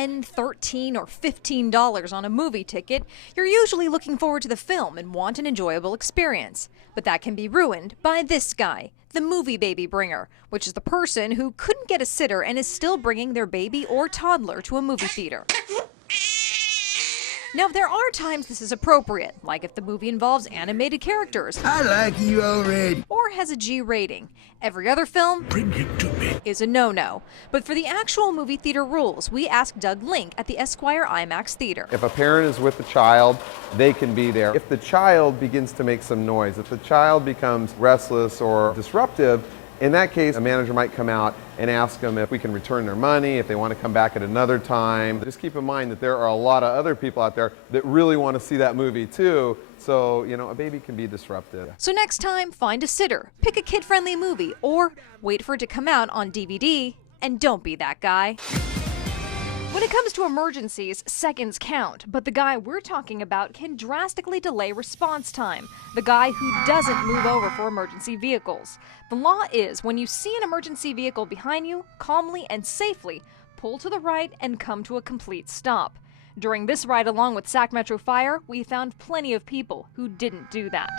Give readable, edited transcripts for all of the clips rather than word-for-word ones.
$10, $13, or $15 on a movie ticket, you're usually looking forward to the film and want an enjoyable experience. But that can be ruined by this guy, the movie baby bringer, which is the person who couldn't get a sitter and is still bringing their baby or toddler to a movie theater. Now, there are times this is appropriate, like if the movie involves animated characters. I like you already. Or has a G rating. Every other film Bring it to me. is a no-no. But for the actual movie theater rules, we asked Doug Link at the Esquire IMAX Theater. If a parent is with the child, they can be there. If the child begins to make some noise, if the child becomes restless or disruptive, in that case, a manager might come out and ask them if we can return their money, if they want to come back at another time. Just keep in mind that there are a lot of other people out there that really want to see that movie too. So, a baby can be disruptive. So next time, find a sitter, pick a kid-friendly movie, or wait for it to come out on DVD, and don't be that guy. When it comes to emergencies, seconds count, but the guy we're talking about can drastically delay response time. The guy who doesn't move over for emergency vehicles. The law is, when you see an emergency vehicle behind you, calmly and safely pull to the right and come to a complete stop. During this ride along with Sac Metro Fire, we found plenty of people who didn't do that.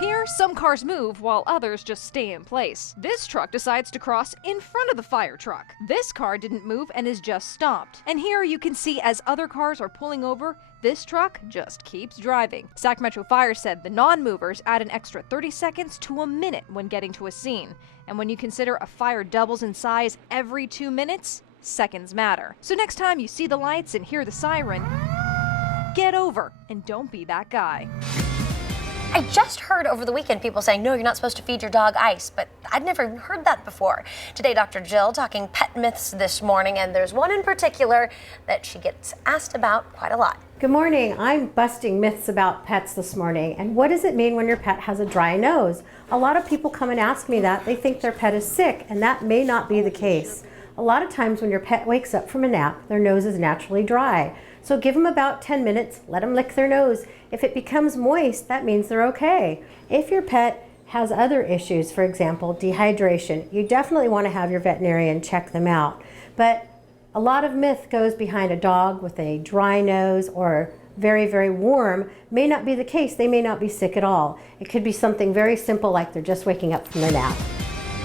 Here, some cars move while others just stay in place. This truck decides to cross in front of the fire truck. This car didn't move and is just stopped. And here you can see as other cars are pulling over, this truck just keeps driving. Sac Metro Fire said the non-movers add an extra 30 seconds to a minute when getting to a scene. And when you consider a fire doubles in size every 2 minutes, seconds matter. So next time you see the lights and hear the siren, get over and don't be that guy. I just heard over the weekend people saying, no, you're not supposed to feed your dog ice, but I'd never even heard that before. Today, Dr. Jill talking pet myths this morning, and there's one in particular that she gets asked about quite a lot. Good morning. I'm busting myths about pets this morning. And what does it mean when your pet has a dry nose? A lot of people come and ask me that. They think their pet is sick, and that may not be the case. A lot of times when your pet wakes up from a nap, their nose is naturally dry. So give them about 10 minutes, let them lick their nose. If it becomes moist, that means they're okay. If your pet has other issues, for example, dehydration, you definitely want to have your veterinarian check them out. But a lot of myth goes behind a dog with a dry nose or very, very warm may not be the case. They may not be sick at all. It could be something very simple like they're just waking up from their nap.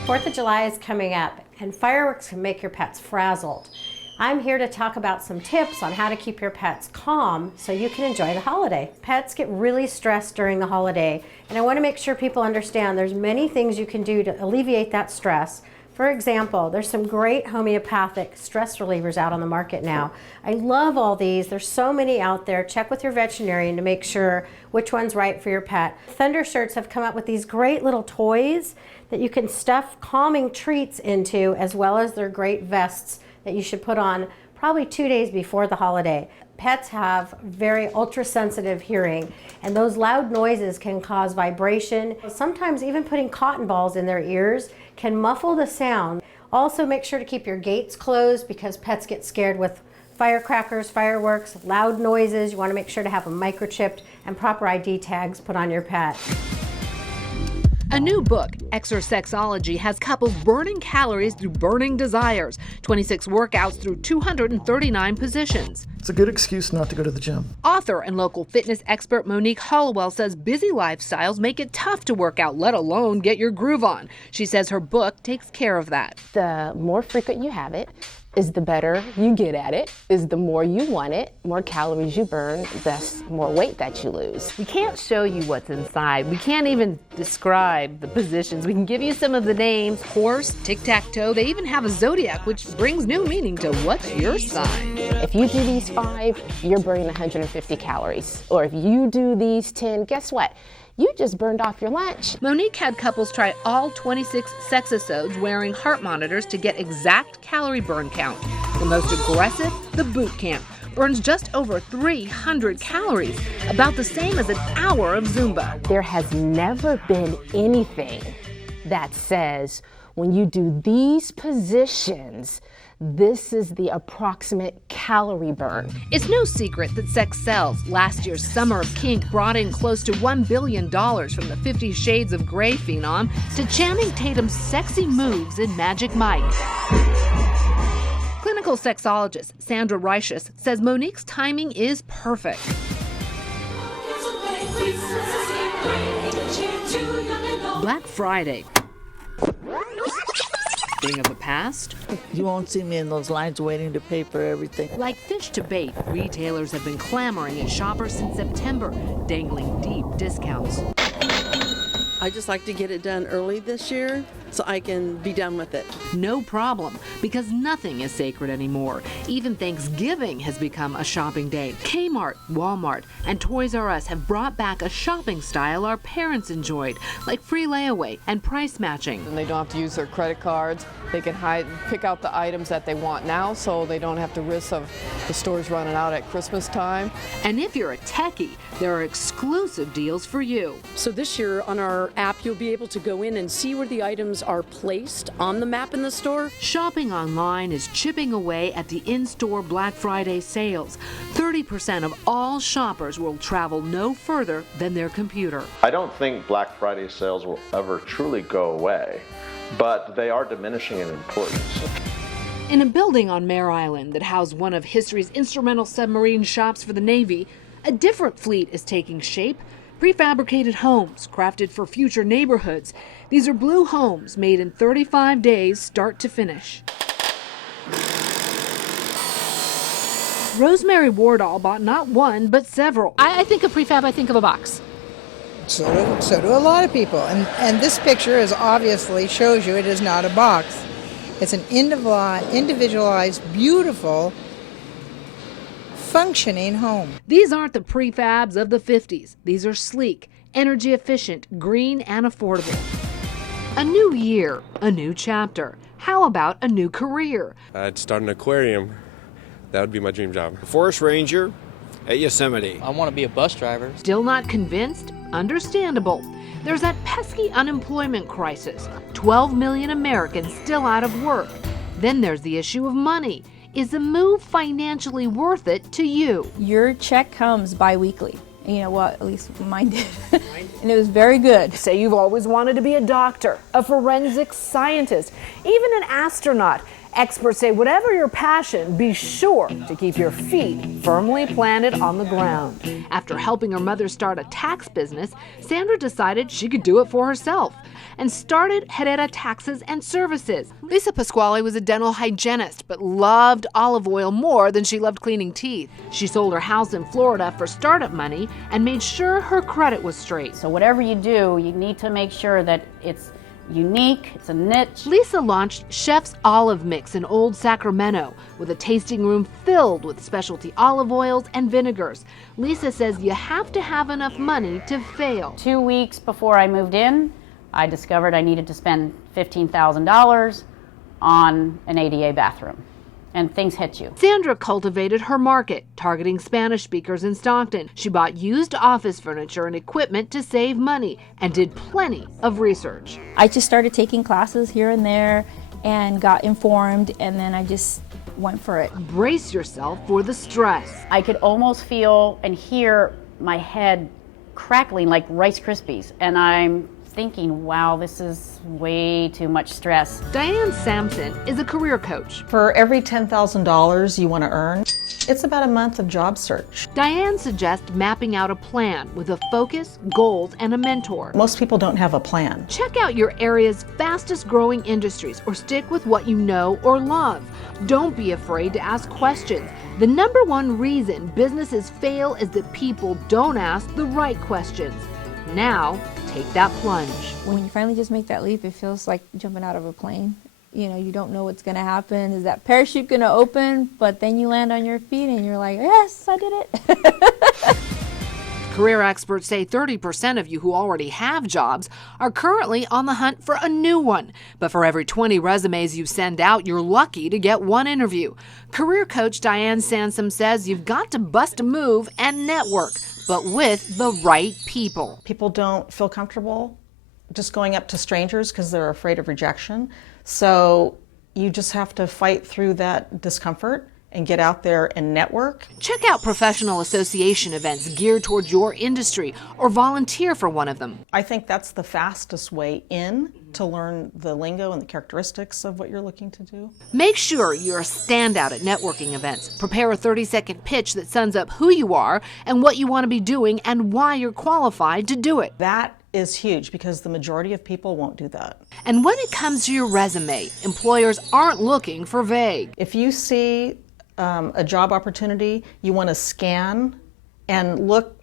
4th of July is coming up and fireworks can make your pets frazzled. I'm here to talk about some tips on how to keep your pets calm so you can enjoy the holiday. Pets get really stressed during the holiday, and I want to make sure people understand there's many things you can do to alleviate that stress. For example, there's some great homeopathic stress relievers out on the market now. I love all these. There's so many out there. Check with your veterinarian to make sure which one's right for your pet. Thunder Shirts have come up with these great little toys that you can stuff calming treats into, as well as their great vests that you should put on probably 2 days before the holiday. Pets have very ultra-sensitive hearing, and those loud noises can cause vibration. Sometimes even putting cotton balls in their ears can muffle the sound. Also, make sure to keep your gates closed because pets get scared with firecrackers, fireworks, loud noises. You want to make sure to have them microchipped and proper ID tags put on your pet. A new book, Exercexology, has couples burning calories through burning desires, 26 workouts through 239 positions. It's a good excuse not to go to the gym. Author and local fitness expert Monique Hollowell says busy lifestyles make it tough to work out, let alone get your groove on. She says her book takes care of that. The more frequent you have it, is the better you get at it, is the more you want it, more calories you burn, thus more weight that you lose. We can't show you what's inside. We can't even describe the positions. We can give you some of the names. Horse, tic-tac-toe, they even have a zodiac, which brings new meaning to what's your sign. If you do these 5, you're burning 150 calories. Or if you do these 10, guess what? You just burned off your lunch. Monique had couples try all 26 sexasodes wearing heart monitors to get exact calorie burn count. The most aggressive, the boot camp, burns just over 300 calories, about the same as an hour of Zumba. There has never been anything that says when you do these positions, this is the approximate calorie burn. It's no secret that sex sells. Last year's Summer of Kink brought in close to $1 billion from the 50 Shades of Grey phenom to Channing Tatum's sexy moves in Magic Mike. Clinical sexologist Sandra Reichus says Monique's timing is perfect. Black Friday. Thing of the past. You won't see me in those lines waiting to pay for everything. Like fish to bait, retailers have been clamoring at shoppers since September, dangling deep discounts. I just like to get it done early this year so I can be done with it. No problem, because nothing is sacred anymore. Even Thanksgiving has become a shopping day. Kmart, Walmart, and Toys R Us have brought back a shopping style our parents enjoyed, like free layaway and price matching. And they don't have to use their credit cards. They can pick out the items that they want now, so they don't have to risk of the stores running out at Christmas time. And if you're a techie, there are exclusive deals for you. So this year on our app, you'll be able to go in and see where the items are placed on the map in the store. Shopping online is chipping away at the in-store Black Friday sales. 30% of all shoppers will travel no further than their computer. I don't think Black Friday sales will ever truly go away, but they are diminishing in importance. In a building on Mare Island that housed one of history's instrumental submarine shops for the Navy, a different fleet is taking shape. Prefabricated homes crafted for future neighborhoods. These are blue homes made in 35 days, start to finish. Rosemary Wardall bought not one, but several. I think of prefab, I think of a box. So do a lot of people. And this picture obviously shows you it is not a box. It's an individualized, beautiful, functioning home. These aren't the prefabs of the 50s. These are sleek, energy efficient, green, and affordable. A new year, a new chapter. How about a new career? I'd start an aquarium. That would be my dream job. Forest ranger at Yosemite. I want to be a bus driver. Still not convinced? Understandable. There's that pesky unemployment crisis. 12 million Americans still out of work. Then there's the issue of money. Is the move financially worth it to you? Your check comes bi-weekly. You know what, at least mine did. And it was very good. Say you've always wanted to be a doctor, a forensic scientist, even an astronaut. Experts say whatever your passion, be sure to keep your feet firmly planted on the ground. After helping her mother start a tax business, Sandra decided she could do it for herself and started Herrera Taxes and Services. Lisa Pasquale was a dental hygienist but loved olive oil more than she loved cleaning teeth. She sold her house in Florida for startup money and made sure her credit was straight. So whatever you do, you need to make sure that it's unique, it's a niche. Lisa launched Chef's Olive Mix in Old Sacramento with a tasting room filled with specialty olive oils and vinegars. Lisa says you have to have enough money to fail. 2 weeks before I moved in, I discovered I needed to spend $15,000 on an ADA bathroom. And things hit you. Sandra cultivated her market, targeting Spanish speakers in Stockton. She bought used office furniture and equipment to save money and did plenty of research. I just started taking classes here and there and got informed, and then I just went for it. Brace yourself for the stress. I could almost feel and hear my head crackling like Rice Krispies, and I'm thinking, wow, this is way too much stress. Diane Sampson is a career coach. For every $10,000 you want to earn, it's about a month of job search. Diane suggests mapping out a plan with a focus, goals, and a mentor. Most people don't have a plan. Check out your area's fastest growing industries or stick with what you know or love. Don't be afraid to ask questions. The number one reason businesses fail is that people don't ask the right questions. Now, take that plunge. When you finally just make that leap, it feels like jumping out of a plane. You know, you don't know what's going to happen. Is that parachute going to open? But then you land on your feet and you're like, yes, I did it. Career experts say 30% of you who already have jobs are currently on the hunt for a new one. But for every 20 resumes you send out, you're lucky to get one interview. Career coach Diane Sansom says you've got to bust a move and network, but with the right people. People don't feel comfortable just going up to strangers because they're afraid of rejection. So you just have to fight through that discomfort and get out there and network. Check out professional association events geared towards your industry or volunteer for one of them. I think that's the fastest way in to learn the lingo and the characteristics of what you're looking to do. Make sure you're a standout at networking events. Prepare a 30-second pitch that sums up who you are and what you want to be doing and why you're qualified to do it. That is huge because the majority of people won't do that. And when it comes to your resume, employers aren't looking for vague. If you see a job opportunity, you want to scan and look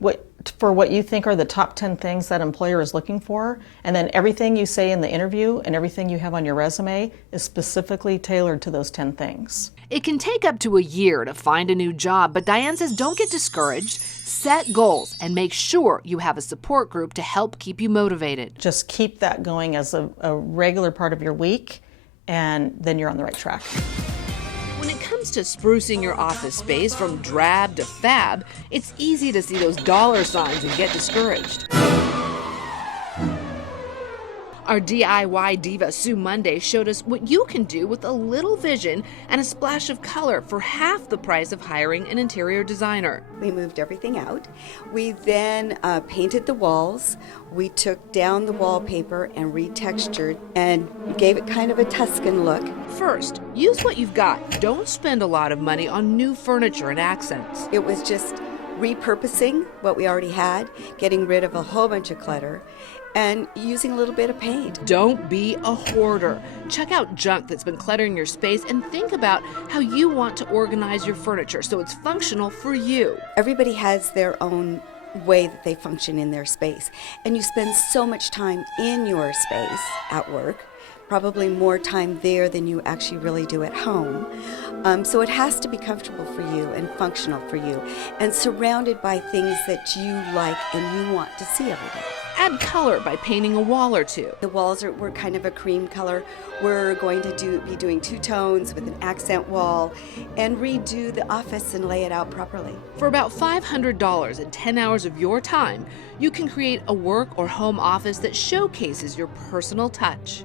for what you think are the top 10 things that employer is looking for, and then everything you say in the interview and everything you have on your resume is specifically tailored to those 10 things. It can take up to a year to find a new job, but Diane says don't get discouraged. Set goals and make sure you have a support group to help keep you motivated. Just keep that going as a regular part of your week, and then you're on the right track. When it comes to sprucing your office space from drab to fab, it's easy to see those dollar signs and get discouraged. Our DIY diva Sue Monday showed us what you can do with a little vision and a splash of color for half the price of hiring an interior designer. We moved everything out. We then painted the walls. We took down the wallpaper and retextured and gave it kind of a Tuscan look. First, use what you've got. Don't spend a lot of money on new furniture and accents. It was just repurposing what we already had, getting rid of a whole bunch of clutter, and using a little bit of paint. Don't be a hoarder. Check out junk that's been cluttering your space and think about how you want to organize your furniture so it's functional for you. Everybody has their own way that they function in their space, and you spend so much time in your space at work, probably more time there than you actually really do at home. So it has to be comfortable for you and functional for you and surrounded by things that you like and you want to see every day. Add color by painting a wall or two. The walls were kind of a cream color. We're going to be doing two tones with an accent wall and redo the office and lay it out properly. For about $500 and 10 hours of your time, you can create a work or home office that showcases your personal touch.